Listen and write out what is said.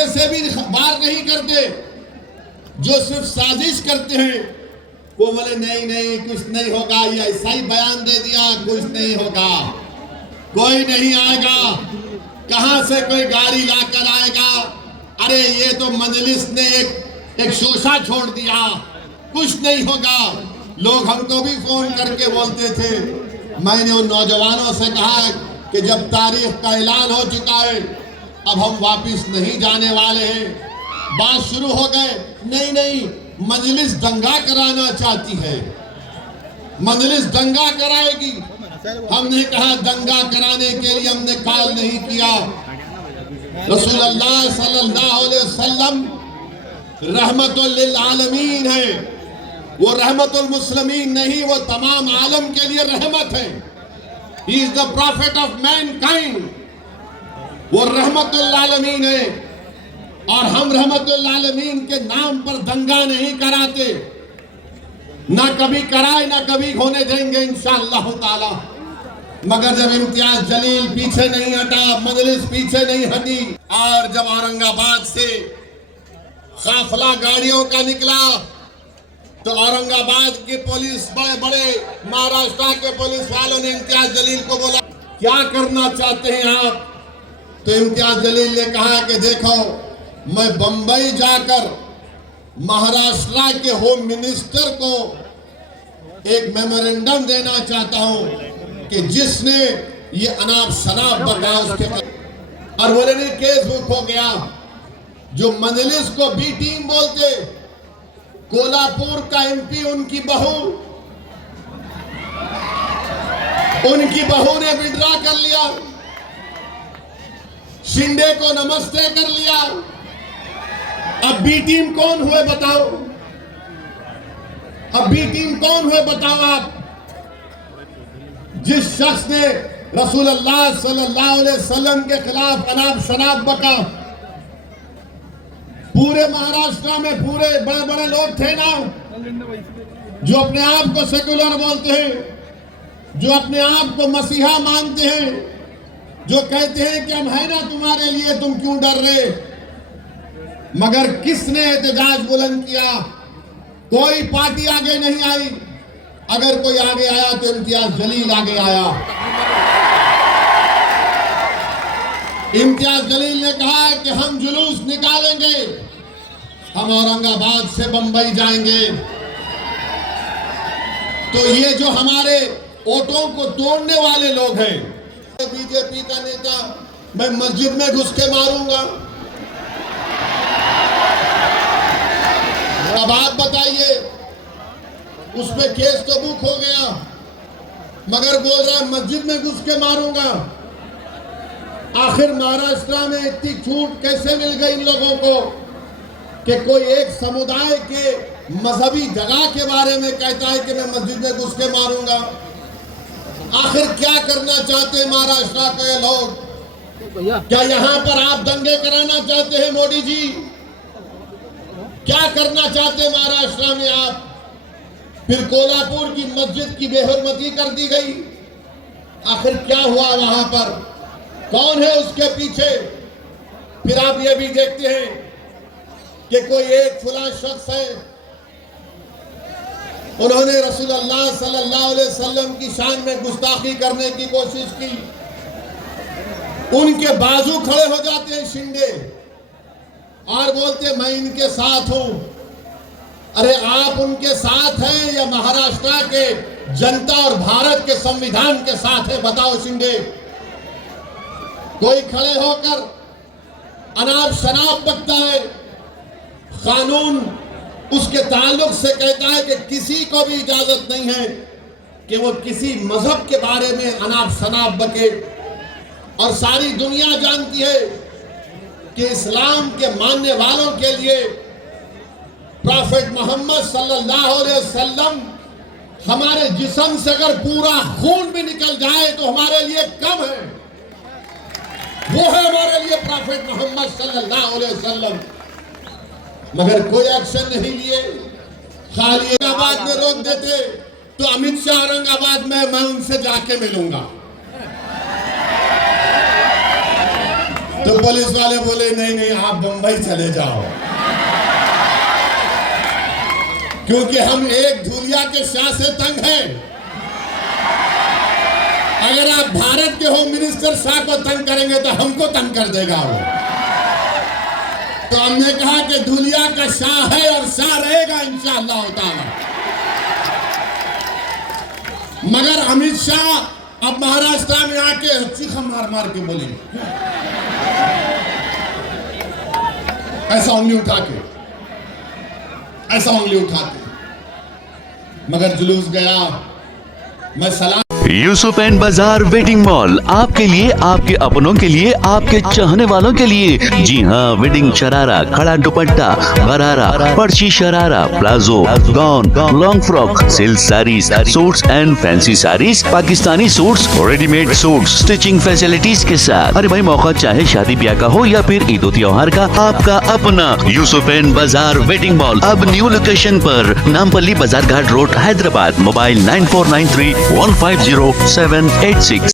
पीछे से भी वार नहीं करते, जो सिर्फ साजिश करते हैं वो बोले नहीं नहीं कुछ नहीं होगा, ये ऐसा ही बयान दे दिया, कुछ नहीं होगा, कोई नहीं आएगा, कहां से कोई गाड़ी लाकर आएगा, अरे ये तो मजलिस ने एक शोशा छोड़ दिया, कुछ नहीं होगा। लोग हमको भी फोन करके बोलते थे। मैंने उन नौजवानों से कहा कि जब तारीख का ऐलान हो चुका है, अब हम वापस नहीं जाने वाले हैं। बात शुरू हो गए, नहीं नहीं मजलिस दंगा कराना चाहती है, मजलिस दंगा कराएगी। हमने कहा दंगा कराने के लिए हमने कॉल नहीं किया। रसूलुल्लाह सल्लल्लाहु अलैहि वसल्लम रहमतुल लिल आलमीन है, वो रहमतुल मुस्लिमीन नहीं, वो तमाम आलम के लिए रहमत है। He is the profit of Mankind, वो रहमतुल आलमीन है। और हम रहमतुल आलमीन के नाम पर दंगा नहीं कराते, ना कभी कराए ना कभी होने देंगे इंशाअल्लाह ताला। मगर जब इम्तियाज जलील पीछे नहीं हटा, मजलिस पीछे नहीं हटी, और जब औरंगाबाद से काफिला गाड़ियों का निकला तो औरंगाबाद की पुलिस, बड़े बड़े महाराष्ट्र के पुलिस वालों ने इम्तियाज जलील को बोला क्या करना चाहते हैं आप? तो इम्तियाज जलील ने कहा कि देखो मैं बंबई जाकर महाराष्ट्र के होम मिनिस्टर को एक मेमोरेंडम देना चाहता हूं कि जिसने ये अनाप शनाप बता उसके, और बोले नहीं केस बुक हो गया। जो मजलिस को बी टीम बोलते, कोल्हापुर का एमपी उनकी बहू ने विड्रॉ कर लिया, शिंदे को नमस्ते कर लिया। अब बी टीम कौन हुए बताओ? अब बी टीम कौन हुए बताओ आप? जिस शख्स ने रसूलुल्लाह सल्लल्लाहु अलैहि वसल्लम के खिलाफ अनाप शनाप बका, पूरे महाराष्ट्र में पूरे बड़े बड़े लोग थे ना जो अपने आप को सेक्युलर बोलते हैं, जो अपने आप को मसीहा मानते हैं, जो कहते हैं कि हम है ना तुम्हारे लिए, तुम क्यों डर रहे? मगर किसने एहतजाज बुलंद किया? कोई पार्टी आगे नहीं आई। अगर कोई आगे आया तो इम्तियाज जलील आगे आया। इम्तियाज जलील ने कहा कि हम जुलूस निकालेंगे, हम औरंगाबाद से बंबई जाएंगे। तो ये जो हमारे वोटों को तोड़ने वाले लोग हैं, बीजेपी का नेता, मैं मस्जिद में घुस के मारूंगा। अब आप बताइए, उस पे केस तो बुक हो गया, मगर बोल रहा है मस्जिद में घुस के मारूंगा। आखिर महाराष्ट्र में इतनी छूट कैसे मिल गई इन लोगों को कि कोई एक समुदाय के मजहबी जगह के बारे में कहता है कि मैं मस्जिद में घुस के मारूंगा? आखिर क्या करना चाहते हैं महाराष्ट्र के लोग? क्या यहाँ पर आप दंगे कराना चाहते हैं मोदी जी? क्या करना चाहते हैं महाराष्ट्र में आप? फिर कोल्हापुर की मस्जिद की बेहरमती कर दी गई। आखिर क्या हुआ वहां पर? कौन है उसके पीछे? फिर आप ये भी देखते हैं कि कोई एक फुला शख्स है, उन्होंने रसूलुल्लाह सल्लल्लाहु अलैहि वसल्लम की शान में गुस्ताखी करने की कोशिश की। उनके बाजू खड़े हो जाते हैं शिंदे और बोलते मैं इनके साथ हूं। अरे आप उनके साथ हैं या महाराष्ट्र के जनता और भारत के संविधान के साथ है? बताओ शिंदे। कोई खड़े होकर अनाप शनाप बकता है, कानून उसके ताल्लुक से कहता है कि किसी को भी इजाजत नहीं है कि वो किसी मजहब के बारे में अनाप शनाप बके। और सारी दुनिया जानती है कि इस्लाम के मानने वालों के लिए प्रॉफेट मोहम्मद सल्लल्लाहु अलैहि वसल्लम हमारे जिस्म से अगर पूरा खून भी निकल जाए तो हमारे लिए कम है। वो है हमारे लिए प्रॉफेट मोहम्मद सल्लल्लाहु अलैहि वसल्लम। मगर कोई एक्शन नहीं लिए, खाली औरंगाबाद में रोक देते तो अमित शाह औरंगाबाद में मैं उनसे जाके मिलूंगा। तो पुलिस वाले बोले नहीं नहीं आप बंबई चले जाओ, क्योंकि हम एक धूलिया के शाह से तंग हैं। अगर आप भारत के होम मिनिस्टर शाह को तंग करेंगे तो हमको तंग कर देगा वो। तो हमने कहा कि धूलिया का शाह है और शाह रहेगा इंशाअल्लाह ताला। मगर अमित शाह अब महाराष्ट्र में आके चीखा मार मार के बोले, ऐसा उंगली उठा के, ऐसा उंगली उठा के, मगर जुलूस गया। मैं सलाम। यूसुफ एंड बाजार वेडिंग मॉल आपके लिए, आपके अपनों के लिए, आपके चाहने वालों के लिए। जी हाँ, वेडिंग शरारा, खड़ा दुपट्टा, गरारा, पर्ची sharara, palazzo, gown, long frock, silk saris, suits and fancy saris, Pakistani suits, readymade suits, stitching facilities के साथ। अरे भाई, मौका चाहे शादी ब्याह का हो या फिर ईद त्योहार का, आपका अपना यूसुफ एंड बाजार वेडिंग मॉल अब न्यू लोकेशन पर, नामपल्ली बाजार घाट रोड, हैदराबाद। मोबाइल 9493150786।